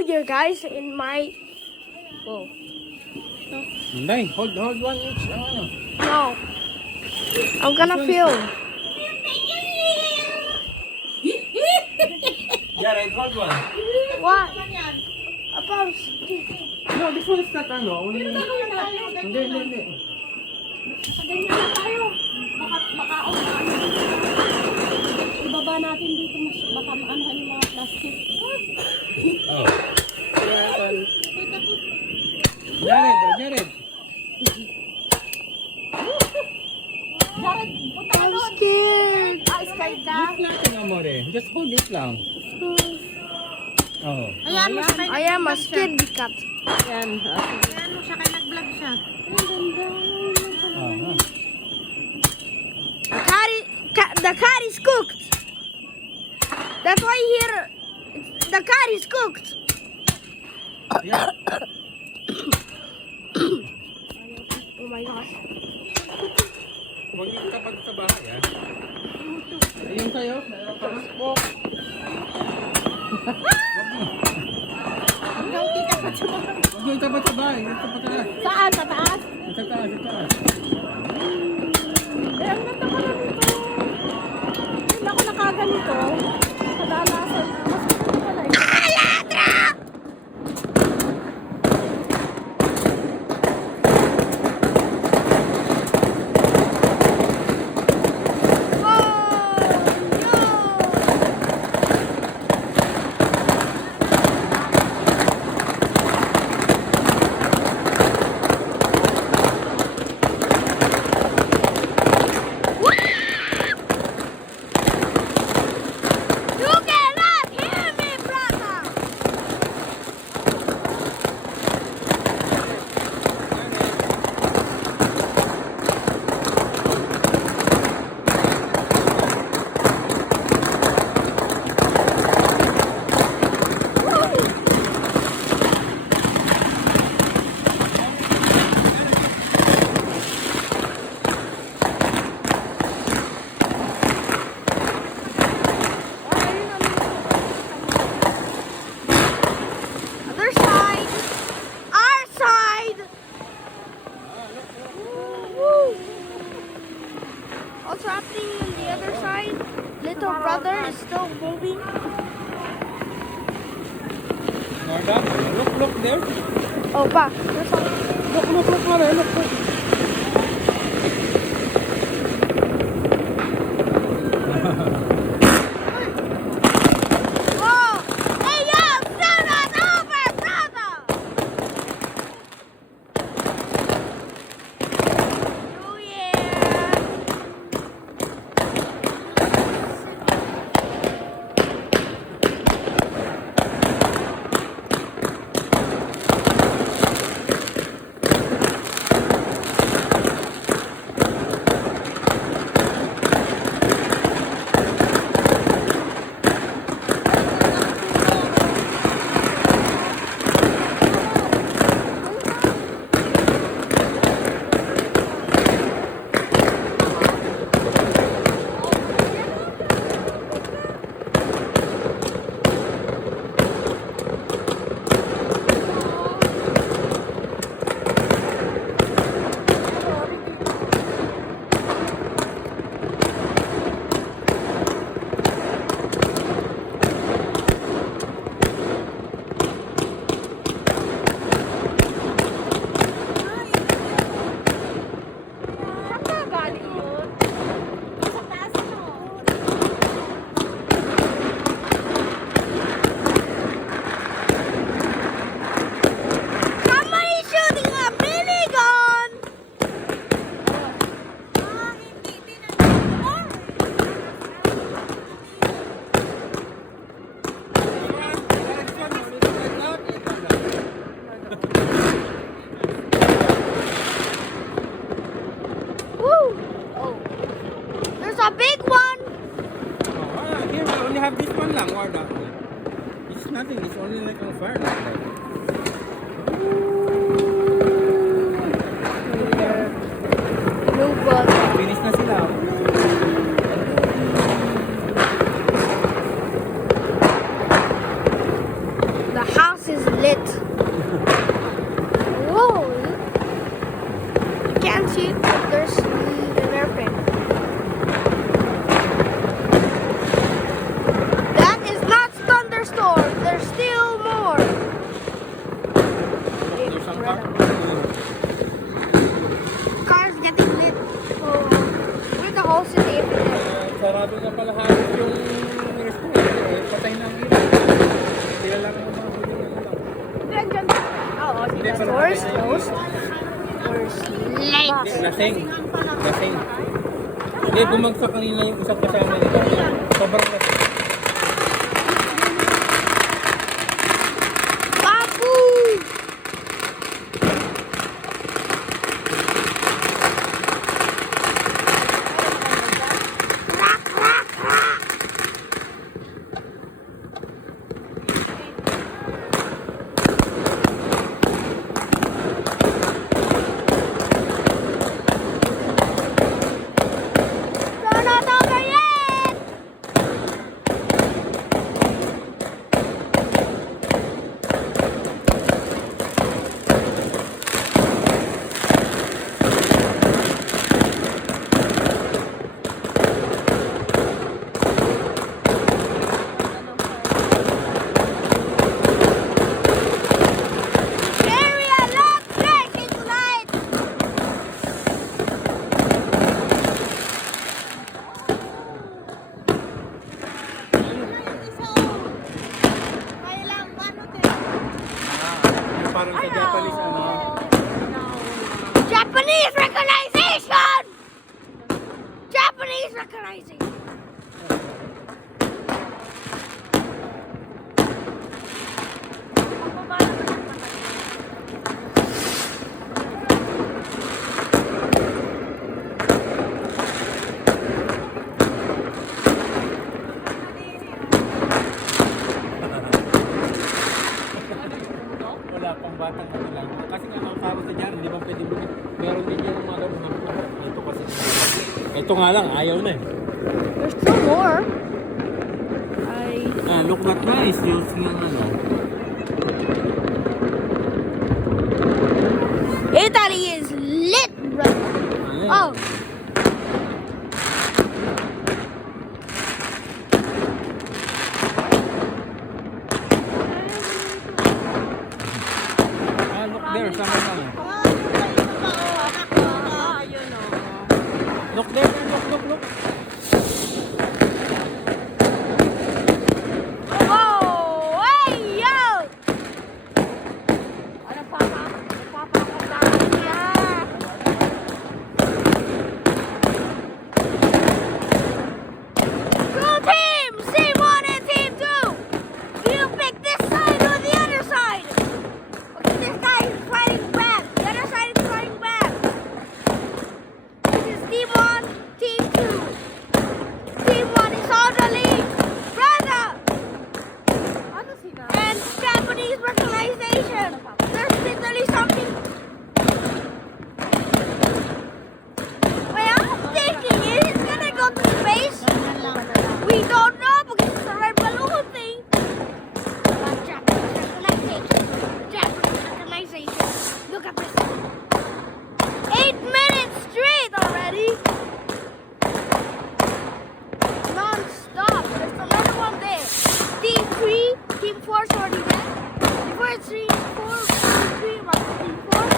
Here guys in my Hindi, hold one each. no I'm gonna film. Jared, hold one. What? About No, this one is not only... Hindi. Ganyan na tayo. Baka ibaba natin dito mas baka maanohan yung mga plastic. Oh. Jared. Jared, punta ka I'm doon. scared. Skype ka. Just nothing, amore. Just hold it lang. Oh. Ayan mo siya. I am a scaredy cat. Ayan mo siya kaya nag-vlog siya. Oh. The cat is cooked. That's why here the cat is cooked. Yeah. Oh my gosh. Huwag yung tapat sa bahay, ha? Ayun sa'yo. Pag-spook. Hanggang kita pa siya. Huwag yung tapat sa bahay. Yung tapat sa taas. Saan? Sa taas? Sa taas. Eh, ang ganda pala nito. Hindi ako nakaganito. Kadalasan. Mas gusto pala ito. You cannot hear me, brother. Other side. Our side. Woo. What's happening on the other side? Little brother is still moving. Norda, look there. Oh, pa. There's something. Look, Mare, look. Whoa! Hey, yo! Sona's over, brother! Oh, yeah. Saan ka galing yun? Sa taas mo. Somebody shooting a minigun! Woo! Oh. There's a big one! Here we only have this one lang, Warda. It's nothing, it's only like on fire like that. No bug. Finish na sila. The house is is lit. Whoa! You can't see, but there's an airplane. That is not thunderstorm. There's still more. There's some car. Cars getting lit. So, with the whole city. Sarado na pala halos yung restaurant. Patay na ang ilaw. Sila lang ang mga building na lang. Diyan. Oo, Hindi, sige. parang Doors patay na yung closed. ilaw. Doors light. Hindi, lasing. Lasing. Hindi, bumagsak kanina yung isang kasama nila. Sobrang lasing. Babu! Crack, crack, crack! They're not over yet! Area lock flashing light! Yung parang sa Japanese, ano. Japanese recognition! Japanese recognition! Wala pang batang ano lang. Kasi nga ang tawag sa dyan, hindi ba pwede mo. Meron din yung mga ganun. Ito kasi. Ito nga lang, ayaw na eh. There's still more. Look that nice. Yung ano. Italy is lit, bro. Oh. Look there, sama lang. Look there, look. Whoa! Hey, yo! Two teams! Team 1 and Team 2! You pick this side or the other side! Okay, this guy is fighting back. The other side is fighting back. This is Team 1, Team 2. Team 1 is on the lead. Brother! And Japanese recognition. There's literally something. Wait, I'm thinking, is it gonna go to space? We don't know because it's a red balloon thing. Japanese recognition. Japanese recognition. Look at this. 8 minutes straight already. Non-stop. There's another one there. Team 3, Team 4 is already there. Before it's 3, 4, 3, 1, Team 4.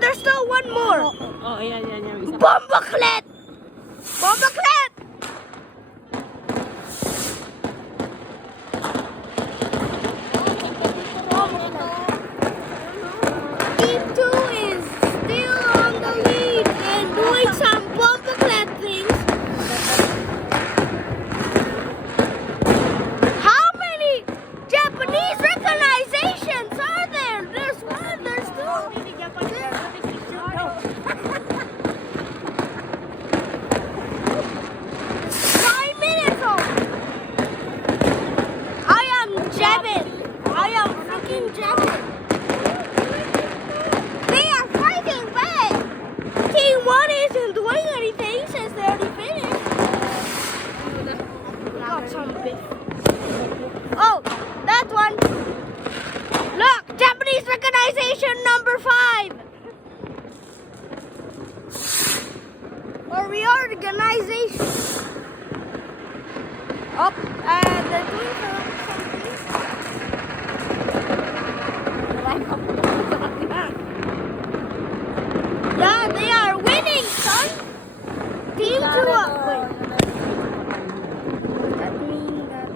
There's still one more. Oh, yan. Yung isa. Bombaclet! Bombaclet! Team 2 is still on the lead and doing some bombaclet things. How many Japanese recognizations are there? There's one, there's two. synchronization. Oh, they're doing something. Yeah, they are winning, son. Team 2 up. Wait. That mean that.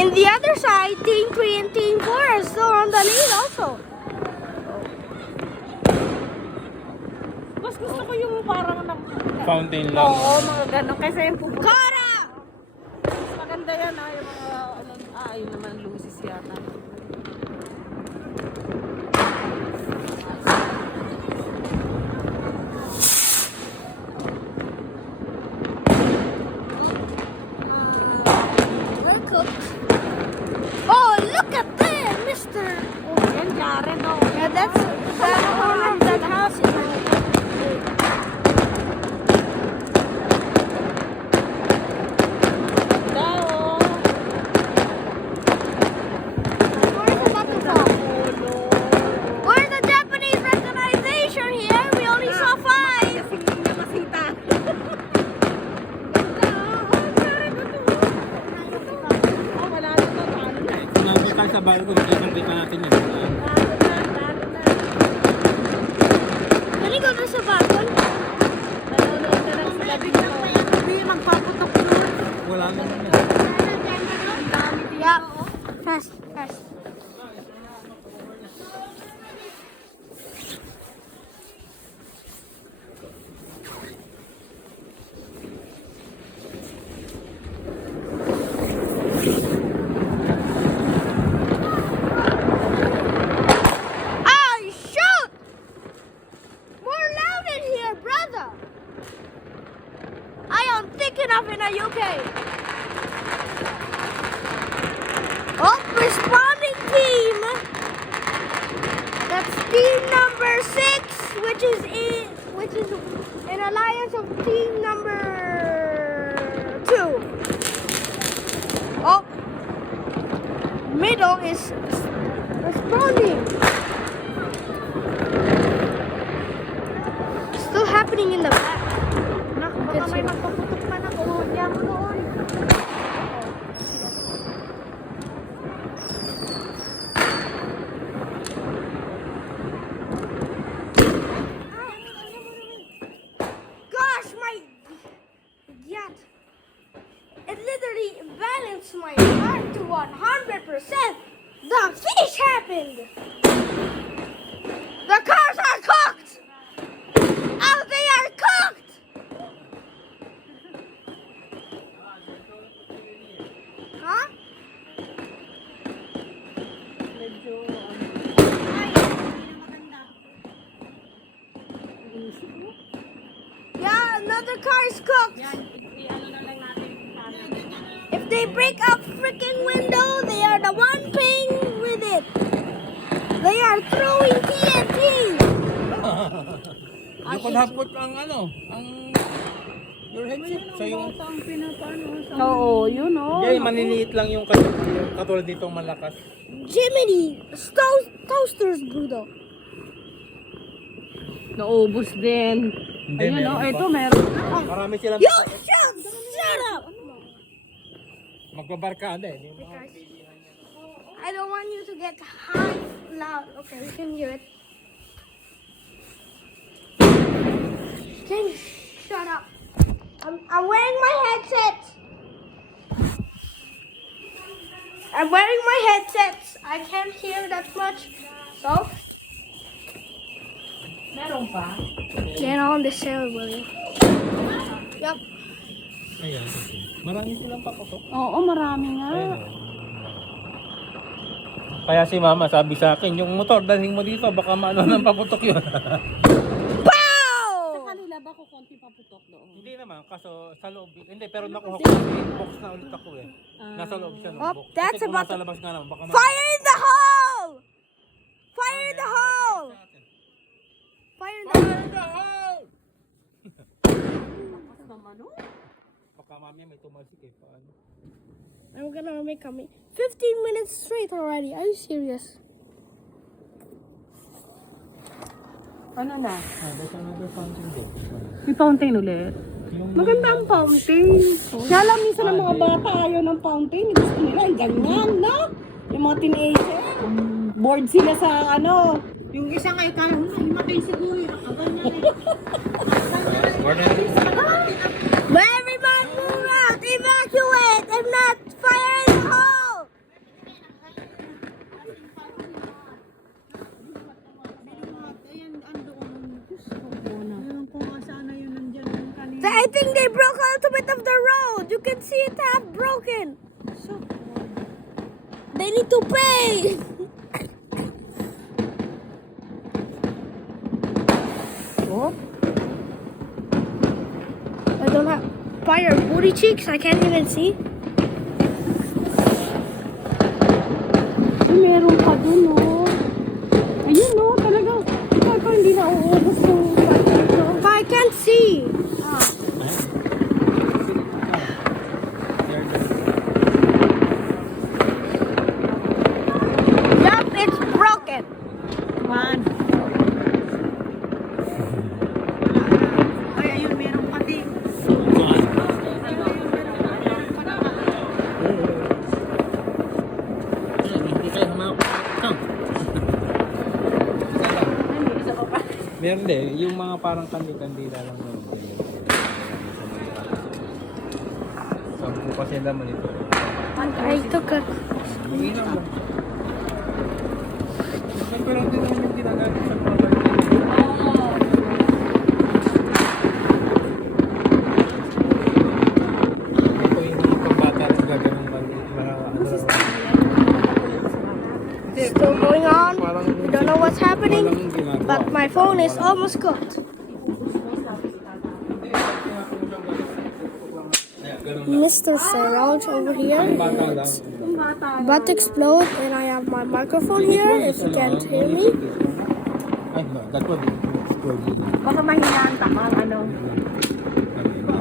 In the other side, Team 3 and Team 4 are still on the lead also. Mas gusto ko yung parang Fountain lang. Oo, mga ganun. Kasi yung pupunta. Kara! Mas maganda yan yung mga, yun naman, Lucis yata. We're cooked. Oh, look at that, Mr. Yan, Jared, no? Yeah, that's the owner of that house. Dao! Where's the button from? Where's the Japanese recognition here? We only saw 5. Masita. Wala na to. Kung nandito tayo sa bahay ko, kita natin yan. Can you go to the balcony? Nanonood na lang sila bigla. Hindi, magpaputok doon. Wala naman yan. Yeah. Fast, fast. Oh, shoot! More loud in here, brother. I am thick enough in the UK. Oh, responding team. That's team number 6, which is an alliance of team number 2. Oh, middle is responding. Still happening in the back. Nak, baka may magpaputok man ako. Kaya mo noon. Gosh, my yacht. It literally balanced my heart to 100%. The fish happened. The cars are cooked. Oh, they are cooked. Huh? Medyo, Yeah, another car is cooked. i-ano na lang natin. If they break a freaking window, they are the one paying with it. They are throwing TNT. You could have put ang your headset. So yung, Oo, yun o. yeah, maniliit lang yung katulad dito malakas. Jiminy, toasters, Budo. Naubos din. Hindi, Ayun meron o, pa. ito meron. Marami silang You shut up! magbabarkada eh. I don't want you to get high loud. Okay, we can hear it. Can you shut up? I'm wearing my headset. I'm wearing my headsets. I can't hear that much. So, Meron pa? get on the cell, will you? Yup. Ayan. Marami silang pakutok. Oo, marami nga. Ayun, oh. Kaya si mama sabi sa akin, yung motor dalhin mo dito, baka maano ng paputok yun. Pow! Sa kanila ba ko konti paputok doon? Hindi naman, kaso sa loob. Hindi, pero nakuha ko kasi box na ulit ako eh. Nasa loob siya ng Oh, box. that's Kasi kung about nasa to- labas nga naman, baka Fire in the hole! Fire in the hole! Fire in the hole! Tapos naman o. Baka mami may tumalsik eh. Paano? I'm gonna make a 15 minutes straight already. Are you serious? Ano na? There's another fountain there. May fountain ulit. Yung Maganda ang fountain. Kaya lang minsan ng mga bata ayaw ng fountain. Gusto nila ang ganyan, no? Yung mga teenager. Bored sila sa ano. Yung isa nga ikala, himatay siguro yung nakaganyan. But everybody move out! Evacuate! I'm not firing the hole! Ayan, andoon. Ayan kung sana yun nandyan yung kanina. I think they broke a little bit of the road. You can see it half broken. They need to pay. Oh, I don't have fire booty cheeks. I can't even see. meron pa dun, oh. Ayun, no, talagang. Ikaw hindi na uubos yung fountain, no? But I can't see. Yup, it's broken. Man. Ay, ayun, meron pati. Hindi kayo humawak. Meron din, yung mga parang kandi-kandila lang naman. Sabi ko kasi naman ito. I took a. Yung ilaw mo. Siyempre lang din naman yung ginagamit sa mga parang. Ito yung mga pambata na gagawin Still going on. We don't know what's happening, but my phone is almost cooked. Mr. Saroj over here is about to explode, and I have my microphone here. If you can't hear me, Ay, that would be exploded. Baka mahinaan ka pang ano.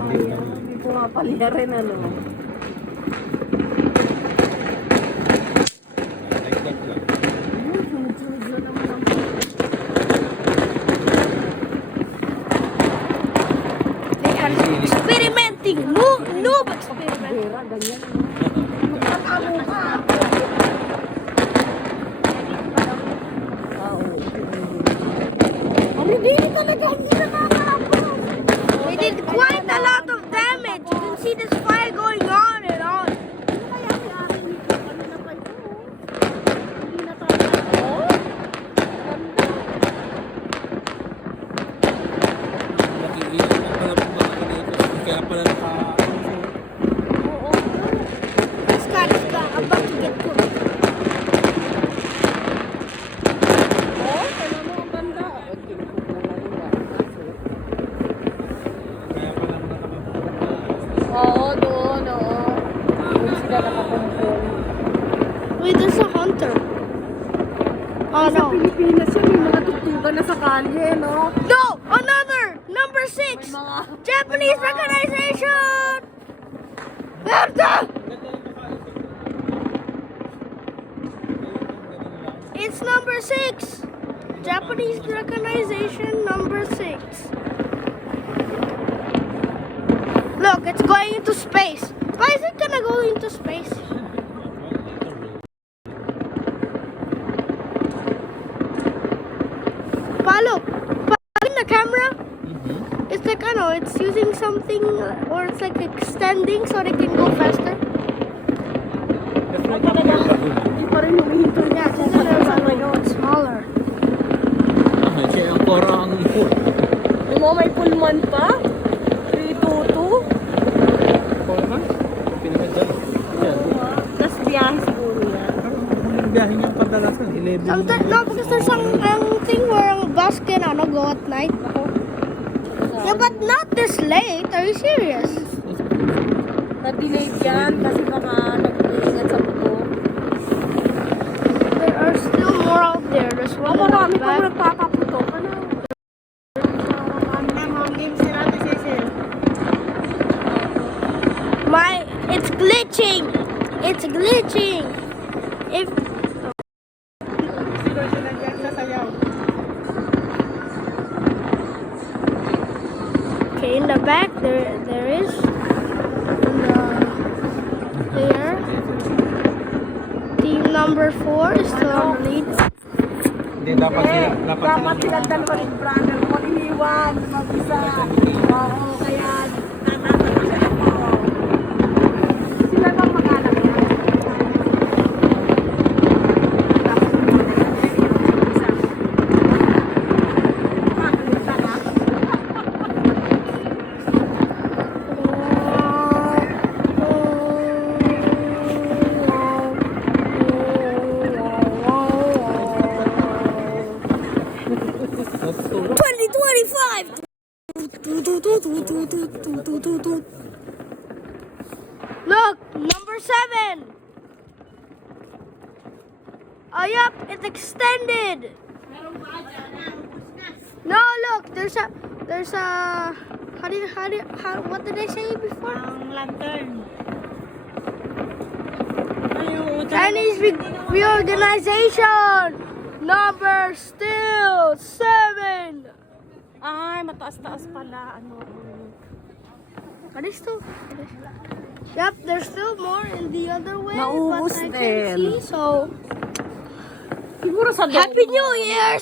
Hindi pumapalya rin, ano. Like that lang. Sunod-sunod na naman ang they are experimenting. Noob experiment. pera, ganyan. Ano din talaga, hindi nakakapos. They did quite a lot of damage. You can see this fire going on and on. Ano kaya si Ate Nico? Ano na pa ito? Hindi nakakapos. Nakiilan na pala po mga ganito. Kaya pala Oo. This guy is about to get cooked. Oo, alam mo ang ganda. kaya pala nakapagpunta. Oo, doon, oo. Doon sila nakakumpon. Wait, there's a hunter. Oh Sa no. Pilipinas yun, may mga tuktukan na sa kalye, no? No! Another! Number 6! Mga... Japanese recognition! Berta! It's number 6! Japanese recognition number 6. Look, it's going into space. Why is it gonna go into space? Look, in the camera, it's like, I know, it's using something, or it's like extending so they can go faster. Hindi pa rin humihinto niya. Yeah, it's gonna go smaller. Siya ang kora ang ipon. Yung mga may pulman pa. 322. Kora man? Pinakadyan. Tapos biyahe siguro yan. Ang biyahe niyang kadalasan, 11. Sometimes, no, because there's some thing where a bus can go at night. Yeah, but not this late. Are you serious? Na-delayed yan kasi baka nag-iingat sa buto. There are still more out there. There's one more Marami out pang back. nagpapaputo. Ano? It's glitching. It's glitching. If Sino sila dyan sasayaw? Okay, in the back there is. There. Team number 4 is still on the lead. Hindi, dapat sila. Dapat sila dalawa rin brother mo. Iniwan. Mag-isa. Oo, kaya natatanong sila po. Sila bang mag-anak niya? Tapos Natutulog. 2025. Look, number 7. Oh, yup, it's extended. No, look, there's a, what did I say before? Ang lantern. Ayaw, Chinese reorganization. Number still 7. ay, mataas-taas pala. Ano? Are they still? Yep, there's still more in the other way. Naubos but I din. can see, so Siguro sa Happy New Year